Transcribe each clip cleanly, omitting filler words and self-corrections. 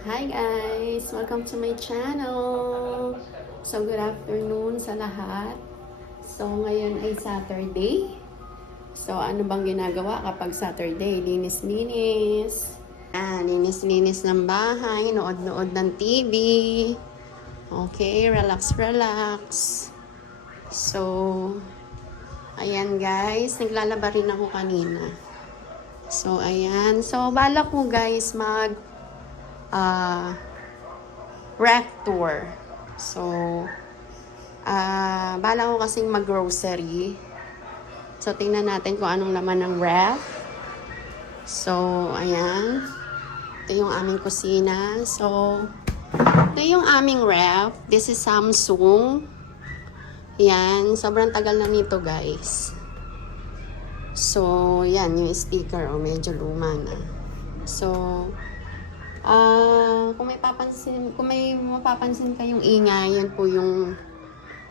Hi guys! Welcome to my channel! So good afternoon sa lahat. So ngayon ay Saturday. So ano bang ginagawa kapag Saturday? Linis-linis. Linis-linis ng bahay, nood-nood ng TV. Okay, relax-relax. So, ayan guys, naglalaba rin ako kanina. So, ayan. So, balak ko guys rec tour. So, bala ko kasing mag-grocery. So, tingnan natin kung anong laman ng ref. So, ayan. Ito yung aming kusina. So, ito yung aming ref. This is Samsung. Yan. Sobrang tagal na nito, guys. So, yan. Yung sticker. Medyo luma na. So, kung may mapapansin kayong ingay, yan po yung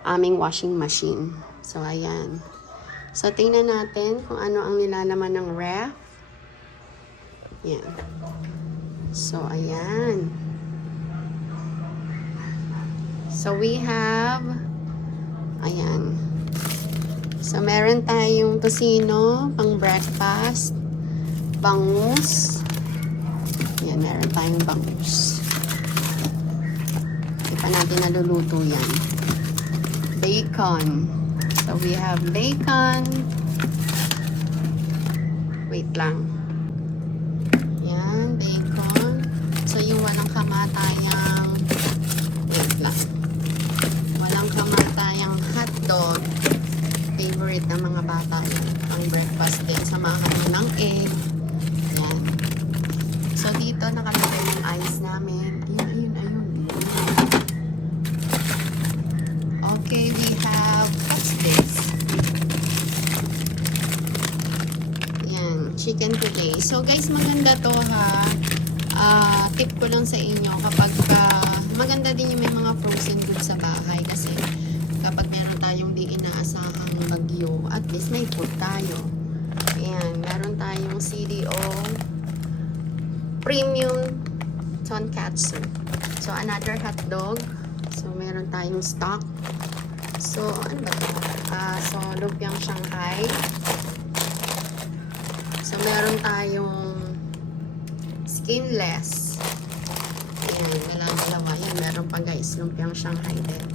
aming washing machine. So, ayan. So, tingnan natin kung ano ang nilalaman ng ref. Yan. So, ayan. So, we have, ayan. So, meron tayong tosino, pang breakfast, bangus. Yan, meron tayong bangus. Hindi pa natin naluluto yan. Bacon. So, we have bacon. Wait lang. Yan, bacon. So, yung walang kamatayang, wait lang. Walang kamatayang hotdog. Favorite ng mga bata yun. Ang breakfast din. Samahan mo ng egg. Yan. So, dito nakalagay yung ice namin. Ayun. Okay, we have, what's this? Yan, chicken today. So, guys, maganda to ha. Tip ko lang sa inyo kapag maganda din yung may mga frozen goods sa bahay kasi kapag meron tayong di inaasahang bagyo, at least may food tayo. Ayan, meron tayong CDO Premium Tonkatsu. So, another hotdog. So, meron tayong stock. So, ano ba ito? So, lumpiang Shanghai. So, meron tayong skinless. Ayan, dalawa. Yan, meron pa guys. Lumpiang Shanghai din.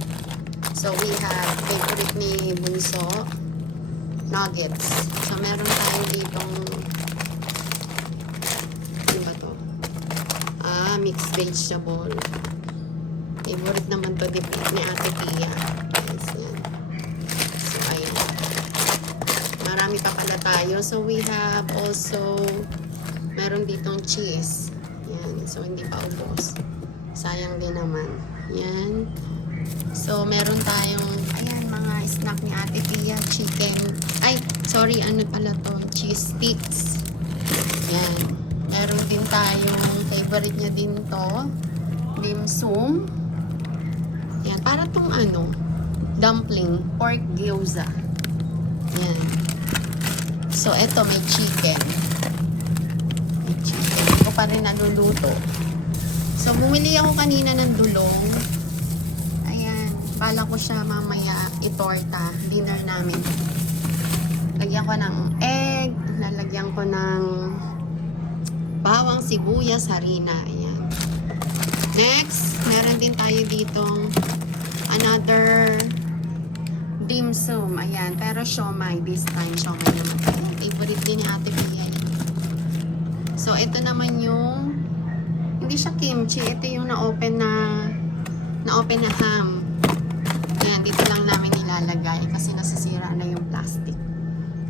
So, we have favorite ni Bunso, nuggets. So, meron tayong ditong mixed vegetable. Favorite naman to ni Ate Tia. Yes, yan. So, ayun. Marami pa pala tayo. So, we have also meron ditong cheese. Yan. So, hindi pa ubos. Sayang din naman. Yan. So, meron tayong ayan, mga snack ni Ate Tia. Chicken. Ay, sorry. Ano pala to? Cheese sticks. Yan. Meron din tayong favorite niya din to, dim sum. Yan, para tong dumpling, pork gyoza. Yan. So, eto may chicken. May chicken. Hindi ko pa rin naluluto. So, bumili ako kanina ng dulong. Ayan. Bala ko siya mamaya itorta. Dinner namin. Lagyan ko ng egg. Lalagyan ko ng bawang, sibuyas, harina. Ayan. Next, meron din tayo ditong another dim sum. Ayan. Pero siomai this time. Siomai naman. Ayan. Favorite din ni Ate Pia. So, ito naman yung hindi siya kimchi. Ito yung na-open na ham. Ayan. Dito lang namin nilalagay kasi nasisira na yung plastic.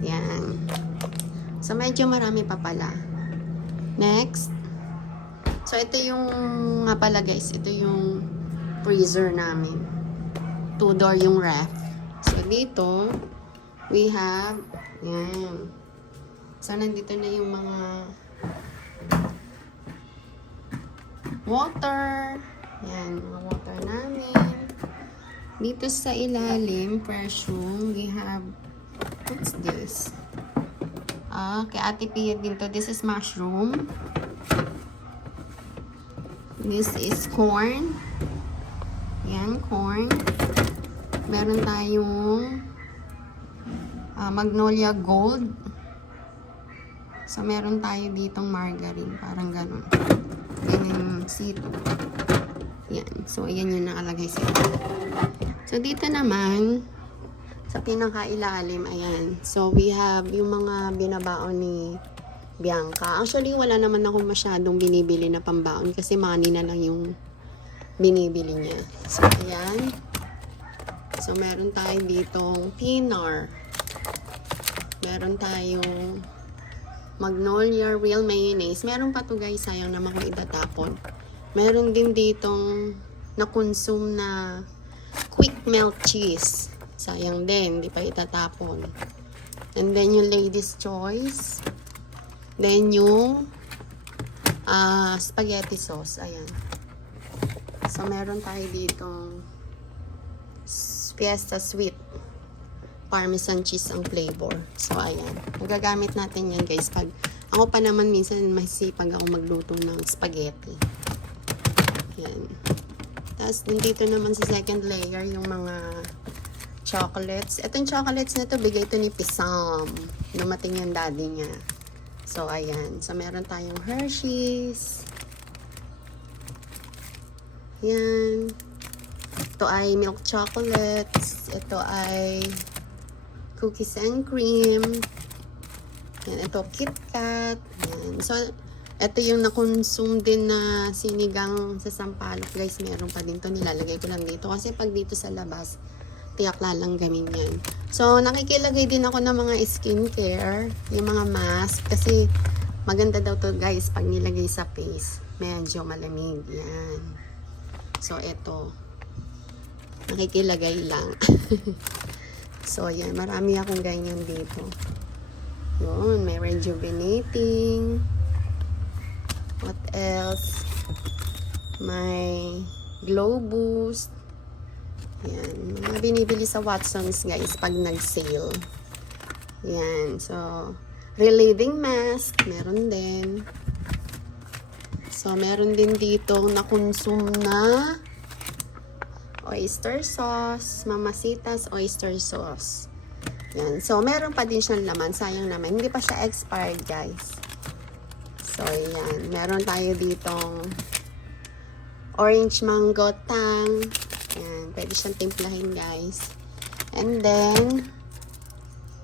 Ayan. So, medyo marami pa pala. Next. So, ito yung nga pala guys. Ito yung freezer namin. 2-door yung ref. So, dito, we have, yan. So, nandito na yung mga water. Yan, mga water namin. Dito sa ilalim, perfume, we have, what's this? Kay Ate Pia din to. This is mushroom. This is corn. Yan, corn. Meron tayong Magnolia Gold. So, meron tayo ditong margarine. Parang ganun. Ganun yung sito. Yan. So, ayan yung nakalagay sa ito. So, dito naman, sa pinakailalim, ayan. So, we have yung mga binabaon ni Bianca. Actually, wala naman ako masyadong binibili na pambaon kasi money na lang yung binibili niya. So, ayan. So, meron tayo ditong Pinar. Meron tayong Magnolia Real Mayonnaise. Meron pa to guys, sayang naman kung itatapon. Meron din ditong na-consume na quick melt cheese. Sayang din, di pa itatapon. And then yung Lady's Choice. Then yung spaghetti sauce. Ayan. So, meron tayo ditong Fiesta Sweet Parmesan cheese ang flavor. So, ayan. Magagamit natin yan, guys. Pag, ako pa naman, minsan masipag ako magluto ng spaghetti. Ayan. Tapos, dito naman sa second layer, yung mga chocolates. Itong chocolates na to, bigay ito ni Pisam. Dumating yung daddy niya. So, ayan. So, meron tayong Hershey's. Ayan. Ito ay milk chocolates. Ito ay cookies and cream. Yan, ito KitKat. Yan. So, ito yung na-consume din na sinigang sa sampalok. Guys, meron pa din to. Nilalagay ko lang dito. Kasi pag dito sa labas, tiyak lalanggamin yan. So, nakikilagay din ako ng mga skincare. Yung mga mask. Kasi, maganda daw to guys pag nilagay sa face. Medyo malamig. Yan. So, ito. Nakikilagay lang. So, yan. Marami akong ganyan dito. Yun. May rejuvenating. What else? May glow boost. Yan. Mga binibili sa Watsons, guys, pag nag-sale. Yan. So, relieving mask. Meron din. So, meron din dito na-consume na oyster sauce, Mamacita's oyster sauce. Yan. So, meron pa din siyang laman. Sayang naman. Hindi pa siya expired, guys. So, yan. Meron tayo ditong orange mango tang. Yan. Pwede siyang timplahin, guys. And then,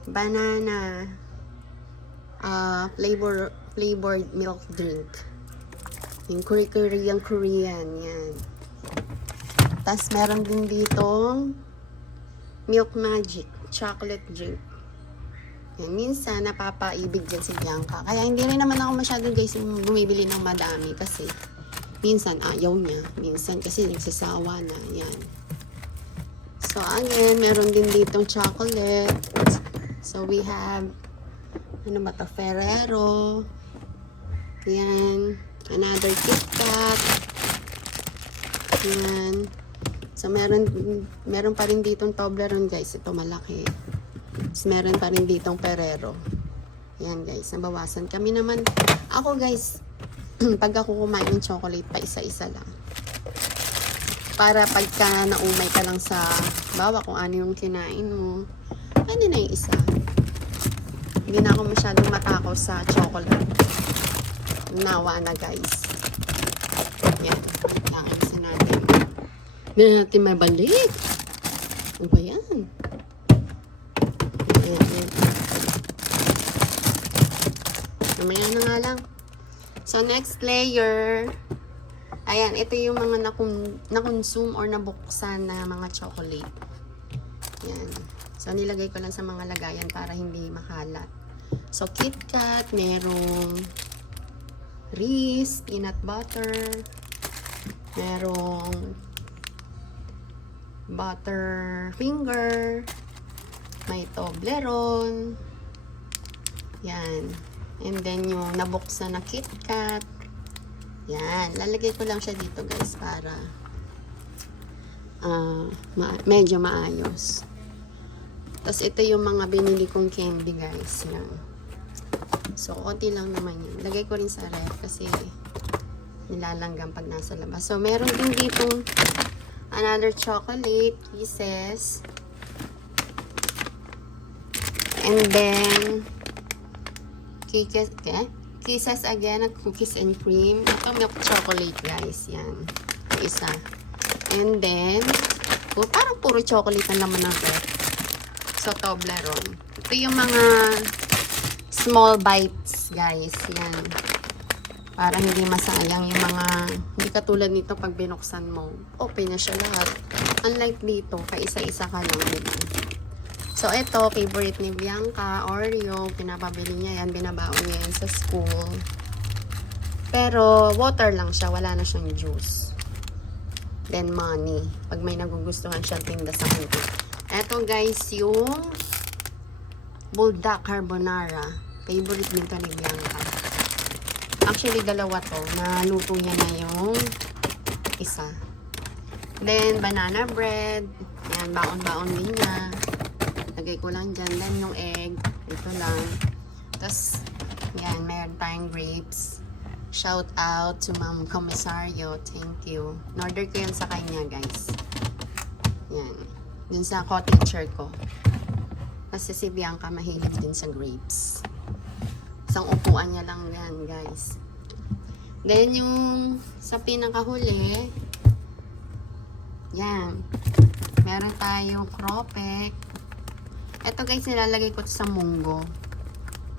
banana flavored milk drink. Yung Korean. Yan. Tapos, meron din ditong Milk Magic chocolate drink. Yan, minsan, napapaibig dyan si Bianca. Kaya, hindi rin naman ako masyado, guys, yung bumibili ng madami. Kasi, minsan, ayaw niya. Minsan, kasi nagsasawa na. Yan. So, again, meron din ditong chocolate. So, we have, ano ba ito? Ferrero. Yan. Another KitKat. Yan. So, meron pa rin ditong Toblerone, guys. Ito malaki. So, meron pa rin ditong Ferrero. Yan, guys. Nabawasan kami naman. Ako, guys, pag ako kumain ng chocolate, pa isa-isa lang. Para pagka naumay ka lang sa bawa kung ano yung kinain mo, pwede na yung isa. Hindi na ako masyadong matakaw sa chocolate. Nawa na, guys. Yan. Lang, isa natin. Hindi na natin may balik. Ano ba yan? Ayan. Mamaya na nga lang. So, next layer. Ayan, ito yung mga na-consume or nabuksan na mga chocolate. Ayan. So, nilagay ko lang sa mga lagayan para hindi makalat. So, KitKat, merong Reese, peanut butter, merong Butterfinger, may Toblerone, yan. And then, yung nabuksan na KitKat. Yan. Lalagay ko lang siya dito, guys, para medyo maayos. Tapos, ito yung mga binili kong candy, guys. Yan. So, konti lang naman yun. Lagay ko rin sa ref kasi nilalanggam pag nasa labas. So, meron din ditong another chocolate pieces. And then, kisses again at cookies and cream. Ito milk chocolate, guys. Yan. Isa. And then, parang puro chocolate na naman ng ref. So, Toblerone. Ito yung mga small bites, guys. Yan. Para hindi masayang yung mga, hindi katulad nito pag binuksan mo. Open na siya lahat. Unlike dito, kaisa-isa ka lang, diba? So, ito, favorite ni Bianca, Oreo. Pinapabili niya yan, binabaon niya yan sa school. Pero, water lang siya. Wala na siyang juice. Then, money. Pag may nagugustuhan siya, tinda sa kanya. Ito, guys, yung Bulldog Carbonara. Favorite nito ni Bianca. Actually, dalawa to. Naluto niya na yung isa. Then, banana bread. Yan, baon-baon din niya. Lagay ko lang dyan. Then, yung egg. Ito lang. Tapos, yan, meron tayong grapes. Shout out to Ma'am Komisaryo. Thank you. In-order ko yan sa kanya, guys. Yan. Dun sa co-teacher ko. Kasi si Bianca mahilig din sa grapes. Isang upuan niya lang yan, guys. Then, yung sa pinakahuli, yan. Meron tayong cropek. Ito, guys, nilalagay ko sa munggo.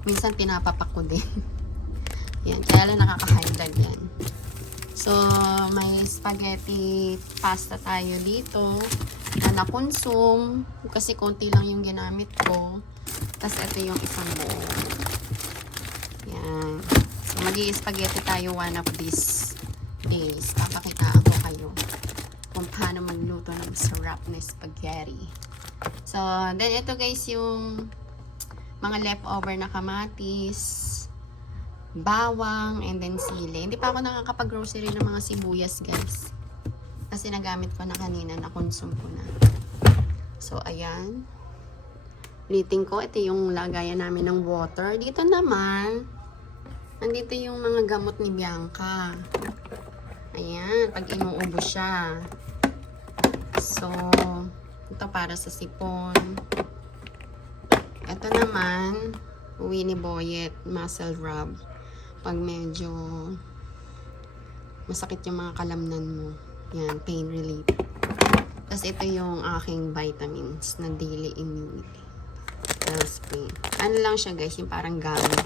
Minsan, pinapapak ko din. Yan. Kaya lang nakaka-high blood yan. So, may spaghetti pasta tayo dito na nakonsume. Kasi konti lang yung ginamit ko. Tapos, ito yung isang buo. Yan. So, mag-i-spaghetti tayo one of these days. Papakitaan ko kayo kung paano magluto ng sarap na spaghetti. So, then ito guys yung mga leftover na kamatis, bawang, and then sili. Hindi pa ako nakakapag-grocery ng mga sibuyas, guys. Kasi nagamit ko na kanina, na-consume ko na. So, ayan. Ulitin ko, ito yung lagayan namin ng water. Dito naman, nandito yung mga gamot ni Bianca. Ayan, pag inuubos siya. So, ito para sa sipon. Ito naman, Winnie Boyet muscle rub. Pag medyo masakit yung mga kalamnan mo. Yan, pain relief. Tapos ito yung aking vitamins na daily immunity. Spray. Ano lang siya guys, yung parang gummy.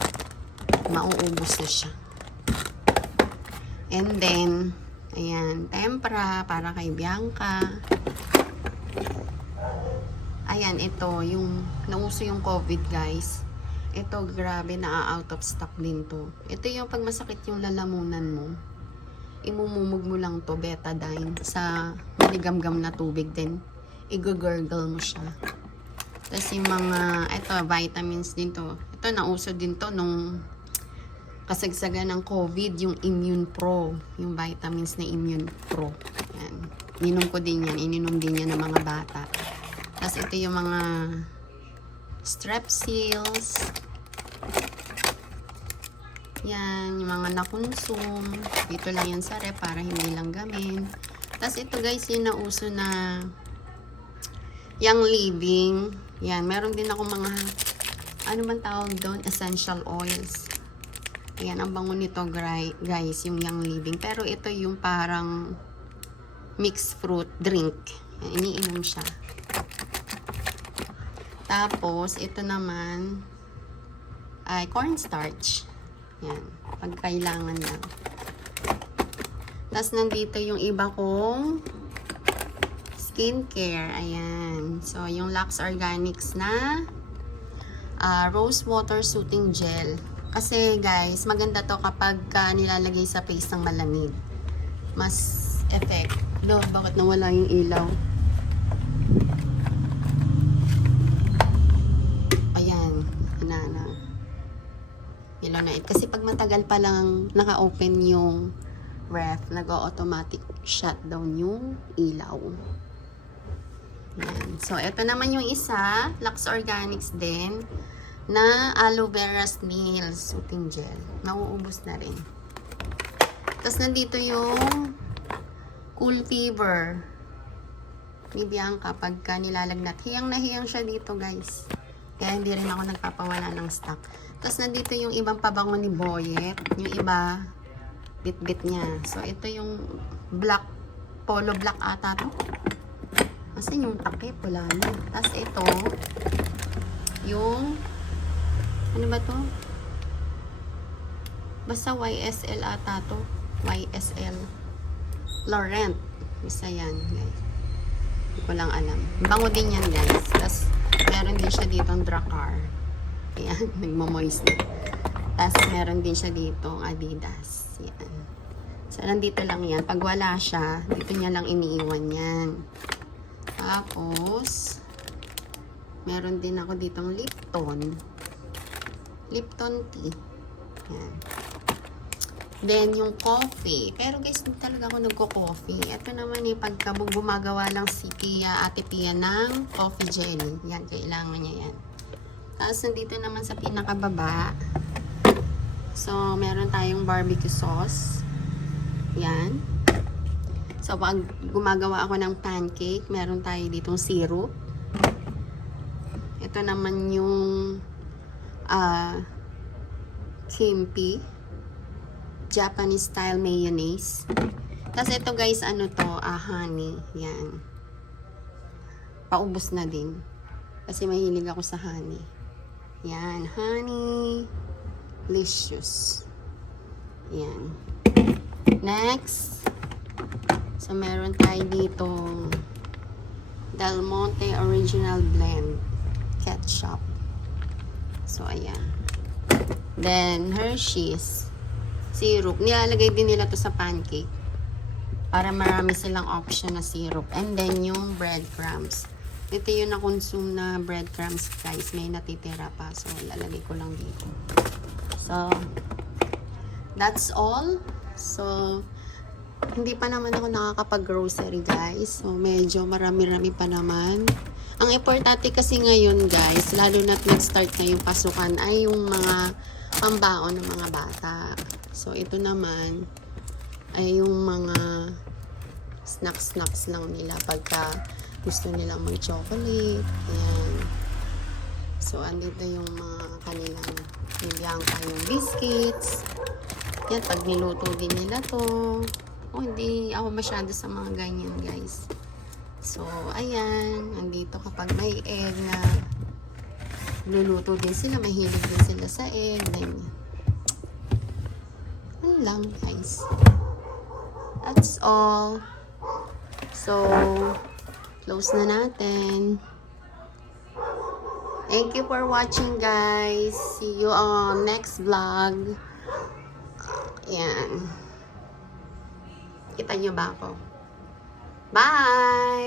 Mauubos na siya. And then, ayan, tempra para kay Bianca. Ayan, ito, yung nauso yung COVID guys. Ito, grabe, na-out of stock din to. Ito yung pag masakit yung lalamunan mo, imumumog mo lang to, betadine, sa maligamgam na tubig din. I-gurgle mo siya. Tapos yung mga, ito, vitamins din to. Ito, nauso din to nung kasagsagan ng COVID, yung Immune Pro. Yung vitamins na Immune Pro. Yan. Ininom ko din yan. Ininom din yan ng mga bata. Tapos ito yung mga strepsils. Yan. Yung mga nakonsume. Dito lang yan sa rep para hindi lang gamin. Tapos ito guys, yung nauso na Young Living. Yan. Meron din ako mga, ano man tawag doon? Essential oils. Ayan, ang bango nito guys, yung Young Living. Pero ito yung parang mixed fruit drink. Ayan, iniinom siya. Tapos, ito naman ay cornstarch. Ayan, pag kailangan lang. Tapos, nandito yung iba kong skincare. Ayan. So, yung Lux Organics na Rose Water Soothing Gel. Kasi guys, maganda to kapag nilalagay sa face ng malamig. Mas effect. No, bakit nawala yung ilaw? Ayan. Na. Ilaw na it. Kasi pag matagal pa lang naka-open yung ref, nag-automatic shutdown yung ilaw. Ayan. So, ito naman yung isa. Lux Organics din. Na aloe vera nail soothing gel. Nauubos na rin. Tapos nandito yung Cool Fever ni Bianca pagka nilalagnat. Hiyang na hiyang siya dito, guys. Kaya hindi rin ako nagpapawala ng stock. Tapos nandito yung ibang pabango ni Boyet. Yung iba, bit-bit niya. So, ito yung black, polo black ata to. Kasi yung takip, wala na. Tapos ito, yung, ano ba to? Basta YSL ata to. YSL. Laurent. Isa yan, guys. Hindi ko lang alam. Bango din yan, guys. Tapos, meron din siya dito ang Dracar. Ayan, nagmamoist na. Tapos, meron din siya dito Adidas. Yan. So, nandito lang yan. Pag wala siya, dito niya lang iniiwan yan. Tapos, meron din ako ditong Lipton. Lipton tea. Yan. Then, yung coffee. Pero guys, hindi talaga ako nagko-coffee. Ito naman pagka gumagawa lang si Pia, Ate Pia ng coffee jelly. Yan, kailangan niya yan. Tapos, nandito naman sa pinakababa. So, meron tayong barbecue sauce. Yan. So, pag gumagawa ako ng pancake, meron tayo ditong syrup. Ito naman yung kimchi. Japanese style mayonnaise. Tapos ito guys, ano to? Honey. Yan. Paubos na din. Kasi mahilig ako sa honey. Yan. Honey. Licious. Yan. Next. So, meron tayo dito Del Monte Original Blend Ketchup. So, ayan. Then, Hershey's syrup. Nilalagay din nila to sa pancake para marami silang option na syrup. And then, yung breadcrumbs. Ito yung na-consume na breadcrumbs, guys. May natitira pa. So, lalagay ko lang dito. So, that's all. So, hindi pa naman ako nakakapag-grocery, guys. So, medyo marami-rami pa naman. Ang importante kasi ngayon, guys, lalo na't nag-start na yung pasukan, ay yung mga pambaon ng mga bata. So, ito naman ay yung mga snacks lang nila pagka gusto nilang mag-chocolate. Ayan. So, andito yung mga kanilang Bianca, yung biscuits. Yan, pag niluto din nila to. Oh, hindi ako masyado sa mga ganyan, guys. So, ayan. Andito kapag may egg na luluto din sila, mahilig din sila sa egg. Ganyan. Ano lang, guys. That's all. So, close na natin. Thank you for watching, guys. See you on next vlog. Yan. Kita nyo ba ako? Bye!